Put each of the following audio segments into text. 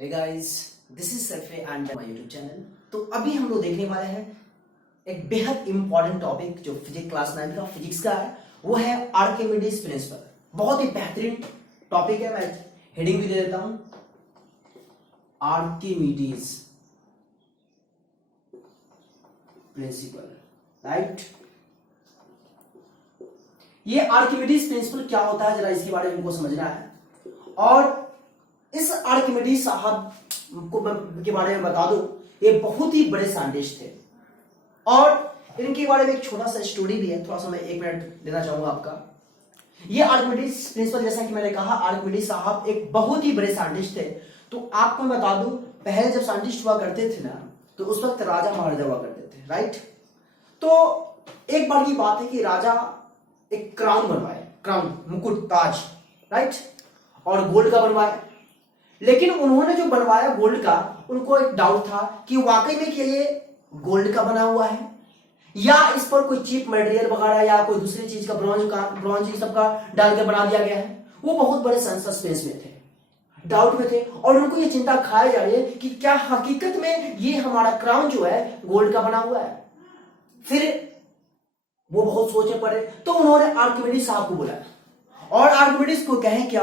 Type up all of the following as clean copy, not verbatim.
Hey guys, this is Saif and my YouTube channel. तो अभी हम लोग देखने वाले हैं एक बेहद इंपॉर्टेंट टॉपिक जो फिजिक्स क्लास 9 का फिजिक्स का है, वो है आर्किमिडीज प्रिंसिपल। बहुत ही बेहतरीन टॉपिक है। मैं हेडिंग भी दे देता हूं, आर्किमिडीज प्रिंसिपल। राइट, ये आर्किमिडीज प्रिंसिपल क्या होता है, जरा इसके बारे में हमको समझना है। और इस आर्किमिडीज साहब को के बारे में बता दूं, ये बहुत ही बड़े साइंटिस्ट थे और इनके बारे में एक छोटा सा स्टोरी भी है। थोड़ा सा मैं 1 मिनट देना चाहूंगा आपका। ये आर्किमिडीज प्रिंसिपल, जैसा कि मैंने कहा, आर्किमिडीज साहब एक बहुत ही बड़े साइंटिस्ट थे। तो आपको मैं बता दूं, पहले जब साइंटिस्ट हुआ करते थे ना, तो उस वक्त राजा महाराजा हुआ करते थे। राइट, तो एक बार की बात है कि राजा एक क्राउन बनवाए, क्राउन मुकुट ताज, राइट, और गोल्ड का बनवाए। लेकिन उन्होंने जो बनवाया गोल्ड का, उनको एक डाउट था कि वाकई में क्या ये गोल्ड का बना हुआ है या इस पर कोई चीप मटेरियल वगैरह या कोई दूसरी चीज का ब्रॉन्ज सब का डाल के बना दिया गया है। वो बहुत बड़े सस्पेंस में थे, डाउट में थे, और उनको ये चिंता खाई जा रही है कि क्या हकीकत में ये हमारा क्राउन जो है गोल्ड का बना हुआ है। फिर वो बहुत सोचने पड़े, तो उन्होंने आर्किमिडीज साहब को बुलाया और आर्किमिडीज को कहे क्या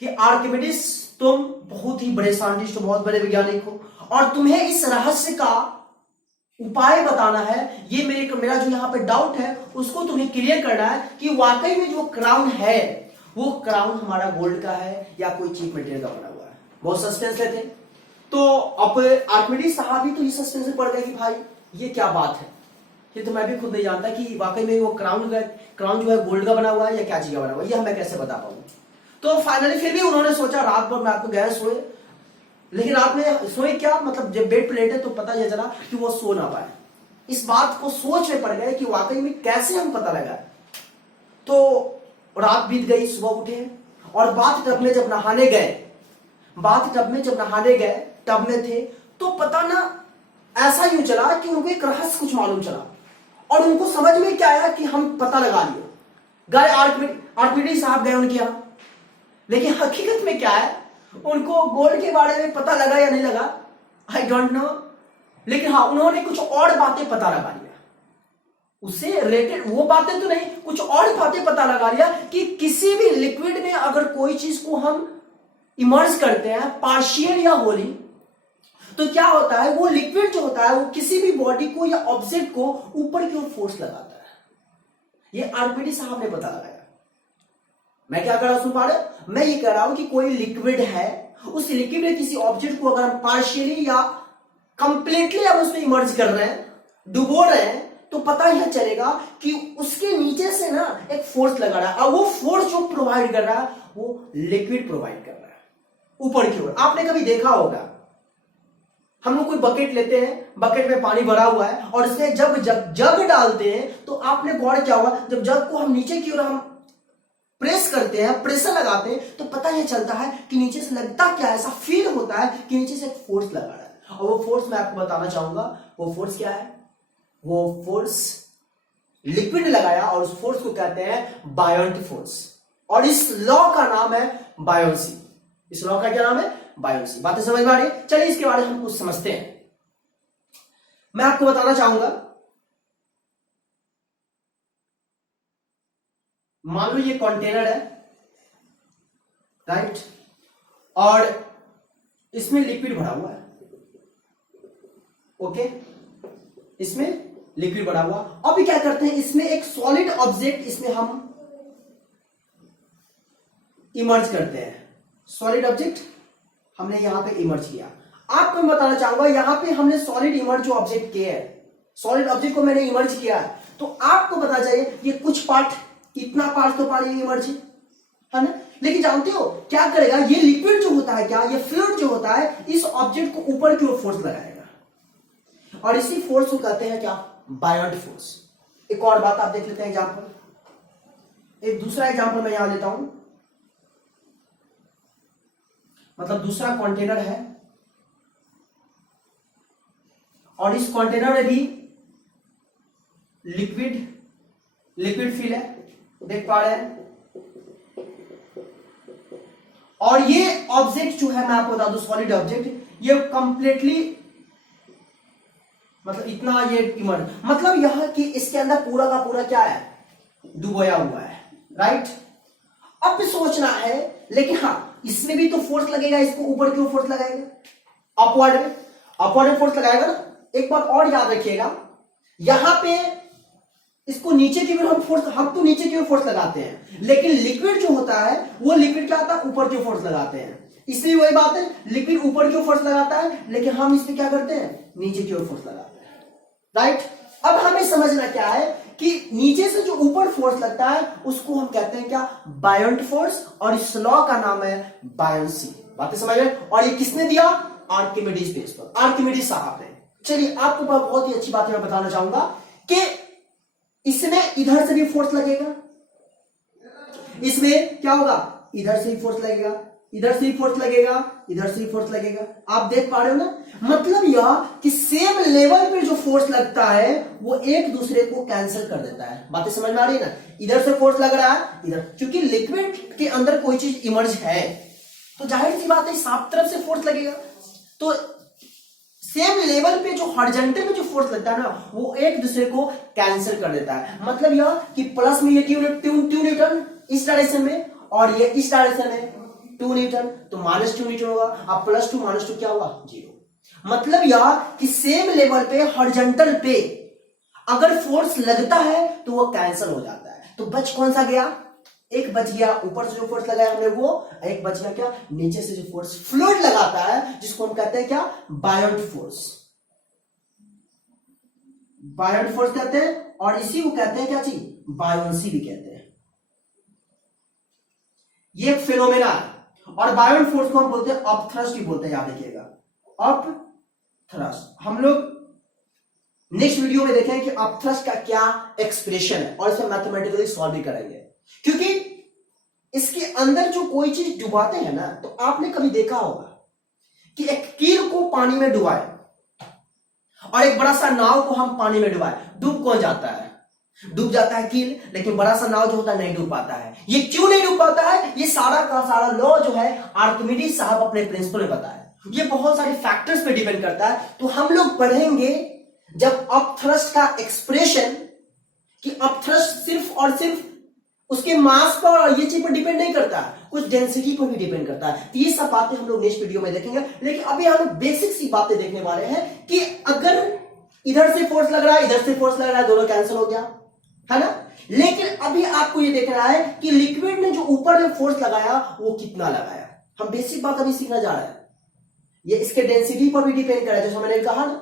कि आर्किमिडीज, तुम बहुत ही बड़े साइंटिस्ट हो, बहुत बड़े वैज्ञानिक हो, और तुम्हें इस रहस्य का उपाय बताना है। ये मेरा जो यहाँ पे डाउट है उसको तुम्हें क्लियर करना है कि वाकई में जो क्राउन है वो क्राउन हमारा गोल्ड का है या कोई चीप मटेरियल का बना हुआ है। बहुत सस्पेंस थे। तो अब आर्किमिडीज साहब भी तो ये सस्पेंस में पड़ गए कि भाई ये क्या बात है। ये तो मैं भी खुद नहीं जानता कि वाकई में वो क्राउन जो है गोल्ड का बना हुआ है या क्या चीज का बना हुआ है, ये मैं कैसे बता पाऊंगा। तो फाइनली फिर भी उन्होंने सोचा, रात भर में आपको गए सोए, लेकिन रात में सोए क्या, मतलब जब बेड पे लेटे तो पता ये चला कि वो सो ना पाए। इस बात को सोच में पड़ गए कि वाकई में कैसे हम पता लगा। तो रात बीत गई, सुबह उठे और बाथ टब में जब नहाने गए, टब में थे, तो पता ना ऐसा यूं चला कि उनको एक रहस्य कुछ मालूम चला और उनको समझ में क्या आया कि हम पता लगा लिए। गए आर्किमिडीज साहब गए उनके यहां, लेकिन हकीकत में क्या है, उनको गोल्ड के बारे में पता लगा या नहीं लगा, आई डोंट नो। लेकिन हाँ, उन्होंने कुछ और बातें पता लगा लिया, उससे रिलेटेड वो बातें तो नहीं, कुछ और बातें पता लगा लिया कि किसी भी लिक्विड में अगर कोई चीज को हम इमर्ज करते हैं, पार्शियल या होली, तो क्या होता है, वो लिक्विड जो होता है वो किसी भी बॉडी को या ऑब्जेक्ट को ऊपर की ओर फोर्स लगाता है। ये आर्किमिडीज साहब ने पता लगाया। मैं क्या कर रहा हूं, सुन पा रहे हो? मैं ये कह रहा हूं कि कोई लिक्विड है, उस लिक्विड में किसी ऑब्जेक्ट को अगर हम पार्शियली या कंप्लीटली अब उसमें इमर्ज कर रहे हैं, डुबो रहे हैं, तो पता यह चलेगा कि उसके नीचे से ना एक फोर्स लगा रहा है, और वो फोर्स जो प्रोवाइड कर रहा है वो लिक्विड प्रोवाइड कर रहा है ऊपर की ओर। आपने कभी देखा होगा, हम लोग कोई बकेट लेते हैं, बकेट में पानी भरा हुआ है और इसमें जब जग डालते हैं, तो आपने गौर किया होगा, जब जग को हम नीचे की ओर हम प्रेस करते हैं, प्रेशर लगाते हैं, तो पता यह चलता है कि नीचे से लगता क्या है, ऐसा फील होता है कि नीचे से एक फोर्स लगा रहा है। और वो फोर्स मैं आपको बताना चाहूंगा, वो फोर्स क्या है। वो फोर्स लिक्विड लगाया और उस फोर्स को कहते हैं बायोंट फोर्स, और इस लॉ का नाम है बायोंसी। इस लॉ का क्या नाम है, बायोंसी। बातें समझ में आ रही है? चलिए इसके बारे में हम कुछ समझते हैं। मैं आपको बताना चाहूंगा, मान लो ये कंटेनर है, राइट, और इसमें लिक्विड भरा हुआ है। ओके, इसमें लिक्विड भरा हुआ। अब क्या करते हैं, इसमें एक सॉलिड ऑब्जेक्ट इसमें हम इमर्ज करते हैं। सॉलिड ऑब्जेक्ट हमने यहां पे इमर्ज किया। आपको मैं बताना चाहूंगा, यहां पे हमने सॉलिड इमर्ज जो ऑब्जेक्ट किया है, सॉलिड ऑब्जेक्ट को मैंने इमर्ज किया है, तो आपको पता चाहिए ये कुछ पार्ट, इतना पार्ट तो पानी इमर्ज है ना। लेकिन जानते हो क्या करेगा, ये लिक्विड जो होता है, क्या ये फ्लूइड जो होता है, इस ऑब्जेक्ट को ऊपर की ओर फोर्स लगाएगा, और इसी फोर्स को कहते हैं क्या, बायोंट फोर्स। एक और बात आप देख लेते हैं एग्जांपल। एक दूसरा एग्जांपल मैं यहां लेता हूं, मतलब दूसरा कंटेनर है और इस कंटेनर में भी लिक्विड फिल है, देख पा रहे हैं, और ये ऑब्जेक्ट जो है मैं आपको बता दूं सॉलिड ऑब्जेक्ट, ये कंप्लीटली मतलब इतना ये इमर्ज, मतलब यह कि इसके अंदर पूरा का पूरा क्या है, डुबोया हुआ है, राइट। अब सोचना है, लेकिन हाँ इसमें भी तो फोर्स लगेगा, इसको ऊपर क्यों फोर्स लगाएगा, अपवर्ड में, अपवर्ड में फोर्स लगाएगा ना। एक बात और याद रखिएगा, यहां पे इसको नीचे की ओर हम तो नीचे की ओर फोर्स लगाते हैं, लेकिन लिक्विड जो होता है वो लिक्विड क्या होता है, ऊपर की ओर फोर्स लगाते हैं। इसलिए वही बात है, लिक्विड ऊपर की ओर फोर्स लगाता है, लेकिन हम इसमें क्या करते हैं, नीचे की ओर फोर्स लगाते हैं, राइट। अब हमें समझना क्या है कि नीचे से जो ऊपर फोर्स लगता है उसको हम कहते हैं क्या, बायोंट फोर्स, और इस लॉ का नाम है बायोंसी। बातें समझ रहे हैं? और ये किसने दिया, आर्किमिडीज प्रिंसिपल, आर्किमिडीज साहब ने। चलिए आपको बहुत ही अच्छी बात मैं बताना चाहूंगा कि इसमें इधर से भी फोर्स लगेगा, इसमें क्या होगा, इधर से भी फोर्स लगेगा, इधर से भी फोर्स लगेगा, इधर से भी फोर्स लगेगा। आप देख पा रहे हो ना, मतलब यह कि सेम लेवल पे जो फोर्स लगता है वो एक दूसरे को कैंसिल कर देता है। बातें समझ में आ रही है ना, इधर से फोर्स लग रहा है इधर, क्योंकि लिक्विड के अंदर कोई चीज इमर्ज है तो जाहिर सी बात है साफ तरफ से फोर्स लगेगा। तो सेम लेवल पे जो हॉरिजॉन्टल में जो फोर्स लगता है ना वो एक दूसरे को कैंसिल कर देता है। मतलब यह कि प्लस में ये 2 न्यूटन इस डायरेक्शन में, और ये इस डायरेक्शन में 2 न्यूटन, तो -2 न्यूटन होगा। अब +2 -2 क्या हुआ, 0। मतलब यह कि सेम लेवल पे हॉरिजॉन्टल पे अगर फोर्स लगता है तो वो कैंसिल हो जाता है। तो बच कौन सा गया, एक बच गया ऊपर से जो फोर्स लगाया हमने वो, एक बच गया क्या, नीचे से जो फोर्स फ्लूइड लगाता है जिसको हम कहते हैं क्या, बायोंट फोर्स। बायोंट फोर्स कहते हैं, और इसी को कहते हैं क्या चीज, बायोंसी भी कहते हैं। ये एक फिनोमेना है, और बायोंट फोर्स को हम बोलते हैं अपथ्रस्ट भी बोलते हैं, याद रखिएगा, अपथ्रस्ट। हम लोग नेक्स्ट वीडियो में देखेंगे कि अपथ्रस्ट का क्या एक्सप्रेशन है, और इसे मैथमेटिकली सॉल्व भी करेंगे। क्योंकि इसके अंदर जो कोई चीज डुबाते हैं ना, तो आपने कभी देखा होगा कि एक कील को पानी में डुबाए और एक बड़ा सा नाव को हम पानी में डुबाए, डूब कौन जाता है, डूब जाता है कील, लेकिन बड़ा सा नाव जो होता है नहीं डूब पाता है। ये क्यों नहीं डूब पाता है, ये सारा का सारा लॉ जो है आर्किमिडीज साहब अपने प्रिंसिपल में बताया। ये बहुत सारे फैक्टर्स पे डिपेंड करता है। तो हम लोग पढ़ेंगे जब अपथ्रस्ट का एक्सप्रेशन, कि अपथ्रस्ट सिर्फ और सिर्फ उसके मास पर और ये चीज पर डिपेंड नहीं करता, कुछ डेंसिटी पर भी डिपेंड करता है। तो ये सब बातें हम लोग नेक्स्ट वीडियो में देखेंगे। लेकिन अभी हम बेसिक सी बातें देखने वाले हैं कि अगर इधर से फोर्स लग रहा है, इधर से फोर्स लग रहा है, दोनों कैंसिल हो गया, है ना। लेकिन अभी आपको ये देखना है कि लिक्विड ने जो ऊपर में फोर्स लगाया वो कितना लगाया। हम बेसिक बात अभी सीखना जा रहे हैं। ये इसके डेंसिटी पर भी डिपेंड करे, जैसे मैंने कहा ना,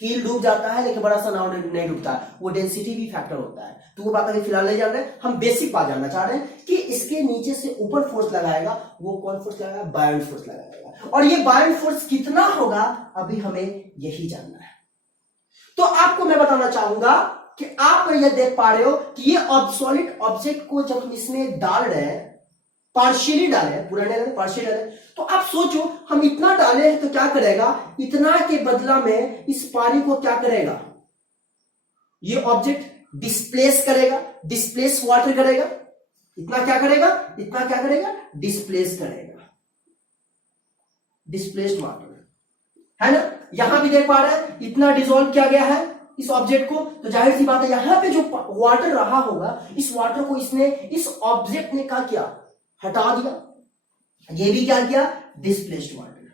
कील डूब जाता है लेकिन बड़ा सा नाव नहीं डूबता, वो डेंसिटी भी फैक्टर होता है। तो वो बात अभी फिलहाल नहीं जान रहे, हम बेसिक बात जानना चाह रहे हैं कि इसके नीचे से ऊपर फोर्स लगाएगा वो कौन फोर्स लगाएगा, बायोंट फोर्स लगाएगा। और ये बायोंट फोर्स कितना होगा अभी हमें यही जानना है। तो आपको मैं बताना चाहूंगा कि आप ये देख पा रहे हो कि ये सॉलिड ऑब्जेक्ट को जब हम इसमें डाल रहे हैं, पार्शियली डाले, पूरा नहीं डाले, पार्शियली डाले, तो आप सोचो हम इतना डाले हैं तो क्या करेगा, इतना के बदला में इस पानी को क्या करेगा, ये ऑब्जेक्ट डिस्प्लेस करेगा, डिस्प्लेस वाटर करेगा। इतना क्या करेगा, इतना क्या करेगा, डिस्प्लेस करेगा, डिस्प्लेस्ड वाटर, है ना। यहां भी देख पा रहे हैं इतना डिसॉल्व किया गया है इस ऑब्जेक्ट को, तो जाहिर सी बात है यहां पे जो वाटर रहा होगा, इस वाटर को इसने, इस ऑब्जेक्ट ने क्या किया, हटा दिया। ये भी क्या किया, डिस्प्लेस्ड वाटर,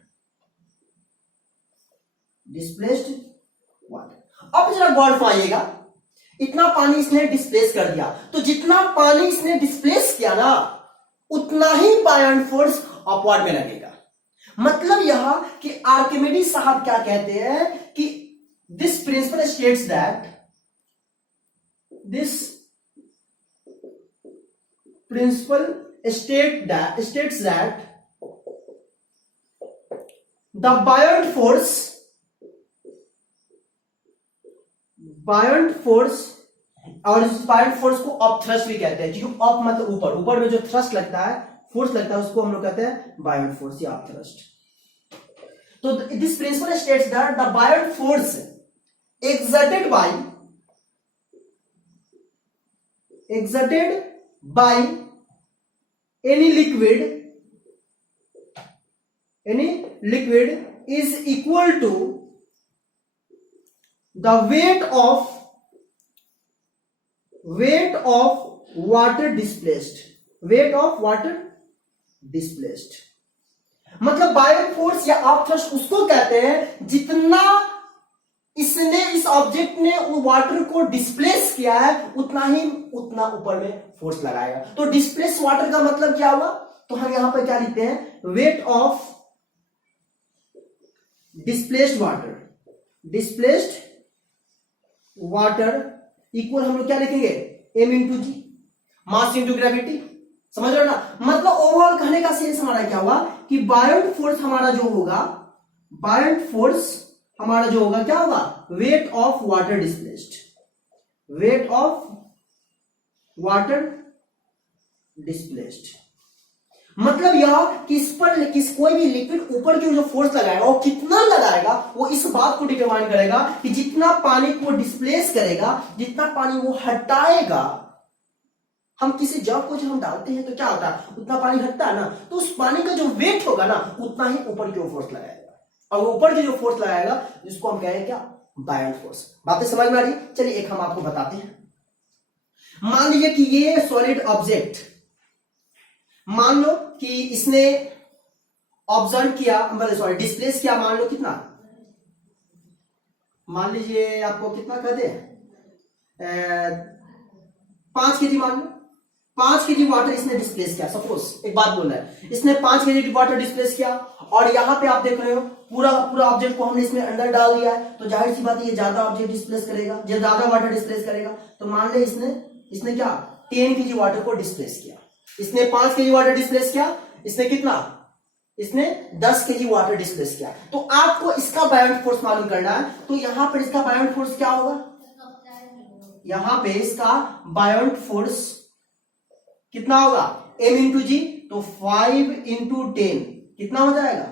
डिस्प्लेस्ड वाटर। अब जरा गौर फरमाइएगा, इतना पानी इसने डिस्प्लेस कर दिया, तो जितना पानी इसने डिस्प्लेस किया ना उतना ही बायोंट फोर्स अपवर्ड में लगेगा। मतलब यह कि आर्किमिडीज साहब क्या कहते हैं कि this principle states that, this principle states that the buoyant force और इस buoyant force को अपथ्रस्ट भी कहते हैं, क्योंकि अप मतलब ऊपर, ऊपर में जो थ्रस्ट लगता है, फोर्स लगता है, उसको हम लोग कहते हैं buoyant force या अपथ्रस्ट। तो this principle states that the buoyant force exerted by any liquid any liquid is equal to the weight of water displaced. weight of water displaced मतलब बायोट फोर्स या अपथ्रस्ट उसको कहते हैं जितना इसने इस ऑब्जेक्ट ने वाटर को डिस्प्लेस किया है उतना ऊपर में फोर्स लगाएगा। तो डिस्प्लेस वाटर का मतलब क्या हुआ? तो हम यहां पर क्या लिखते हैं? Weight of displaced water equal हम लोग क्या लिखेंगे? m इंटू जी, मास इंटू ग्रेविटी। समझ रहे हो ना? मतलब ओवरऑल कहने का सेंस हमारा क्या हुआ कि बायोट फोर्स हमारा जो होगा क्या होगा? वेट ऑफ वाटर डिस्प्लेस्ड, मतलब यह किस कोई भी लिक्विड ऊपर की जो फोर्स लगाएगा वो कितना लगाएगा, वो इस बात को डिटरमाइन करेगा कि जितना पानी को डिस्प्लेस करेगा, जितना पानी वो हटाएगा। हम किसी जग को जब हम डालते हैं तो क्या होता है? उतना पानी हटता है ना, तो उस पानी का जो वेट होगा ना उतना ही ऊपर की ओर फोर्स लगाएगा, और ऊपर की जो फोर्स लगाएगा जिसको हम कहेंगे क्या? Biot force. बातें समझ में आ रही? चलिए एक हम आपको बताते हैं। मान लीजिए कि ये सॉलिड ऑब्जेक्ट, मान लो कि इसने ऑब्जर्व किया, डिस्प्लेस किया, मान लो कितना, मान लीजिए आपको कितना कर दे 5 kg, मान लो 5 kg वाटर इसने डिस्प्लेस किया। सपोज एक बात बोल रहा है, इसने 5 kg वाटर डिस्प्लेस किया, और यहां पे आप देख रहे हो पूरा ऑब्जेक्ट को हमने इसमें अंदर डाल दिया है, तो जाहिर सी बात है ये ज्यादा ऑब्जेक्ट डिस्प्लेस करेगा, ये ज्यादा वाटर डिस्प्लेस करेगा। तो मान ले इसने क्या 10 kg वाटर को डिस्प्लेस किया, इसने 5 kg वाटर डिस्प्लेस किया, इसने कितना? इसने 10 kg वाटर डिस्प्लेस किया। तो आपको इसका बायोट फोर्स मालूम करना है, तो यहां पर इसका बायोट फोर्स क्या होगा? यहां पे इसका बायोट फोर्स कितना होगा? m इंटू जी, तो 5 इंटू 10 कितना हो जाएगा?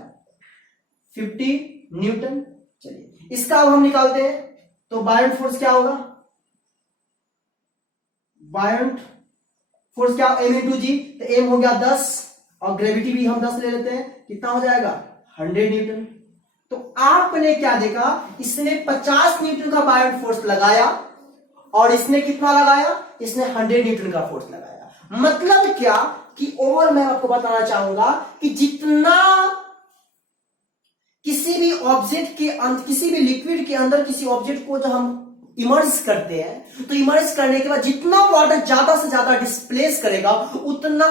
50 न्यूटन। चलिए इसका अब हम निकालते हैं, तो बायोट फोर्स क्या होगा? बायोट फोर्स क्या? m इंटू जी, तो m हो गया 10, और ग्रेविटी भी हम 10 ले लेते हैं, कितना हो जाएगा? 100 न्यूटन। तो आपने क्या देखा? इसने 50 न्यूटन का बायोट फोर्स लगाया, और इसने कितना लगाया? इसने 100 न्यूटन का फोर्स लगाया। मतलब क्या कि ओवरऑल मैं आपको बताना चाहूंगा कि जितना किसी भी ऑब्जेक्ट के किसी भी लिक्विड के अंदर किसी ऑब्जेक्ट को जब हम इमर्ज करते हैं, तो इमर्ज करने के बाद जितना वाटर ज्यादा से ज्यादा डिस्प्लेस करेगा उतना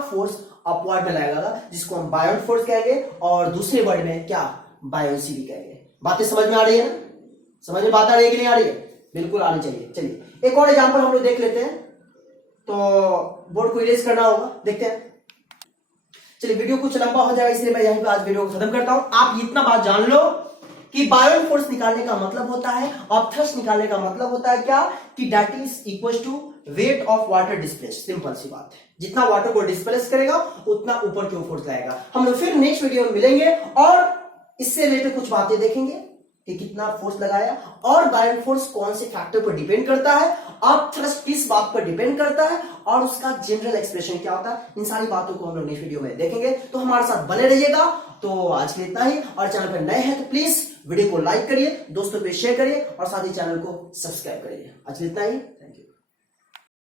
फोर्स अपवर्ड में लगेगा, जिसको हम बायोट फोर्स कहेंगे, और दूसरे वर्ड में क्या? बायोन्सी भी कहेंगे। बातें समझ में आ रही है ना? समझ में बात आ रही है कि नहीं आ रही है? बिल्कुल आनी चाहिए। चलिए एक और एग्जांपल हम लोग देख लेते हैं, तो बोर्ड को इरेज करना होगा, देखते हैं। चलिए वीडियो कुछ लंबा हो जाएगा, इसलिए मैं यहीं पे आज वीडियो को खत्म करता हूं। आप इतना बात जान लो कि बायोट फोर्स निकालने का मतलब होता है, अपथ्रस्ट निकालने का मतलब होता है क्या? कि that is equal to weight of water displace. Simple सी बात है, जितना वाटर को डिस्प्लेस करेगा उतना ऊपर की ओर फोर्स लगेगा। हम लोग फिर नेक्स्ट वीडियो में मिलेंगे और इससे रिलेटेड कुछ बातें देखेंगे कि कितना फोर्स लगाया, और बायोट फोर्स कौन से फैक्टर पर डिपेंड करता है, अपथ्रस्ट किस बात पर डिपेंड करता है, और उसका जनरल एक्सप्रेशन क्या होता है। इन सारी बातों को हम लोग नेक्स्ट वीडियो में देखेंगे, तो हमारे साथ बने रहिएगा। तो आज के लिए इतना ही, और चैनल पर नए हैं तो प्लीज वीडियो को लाइक करिए, दोस्तों पे शेयर करिए, और साथ ही चैनल को सब्सक्राइब करिए। आज के लिए इतना ही।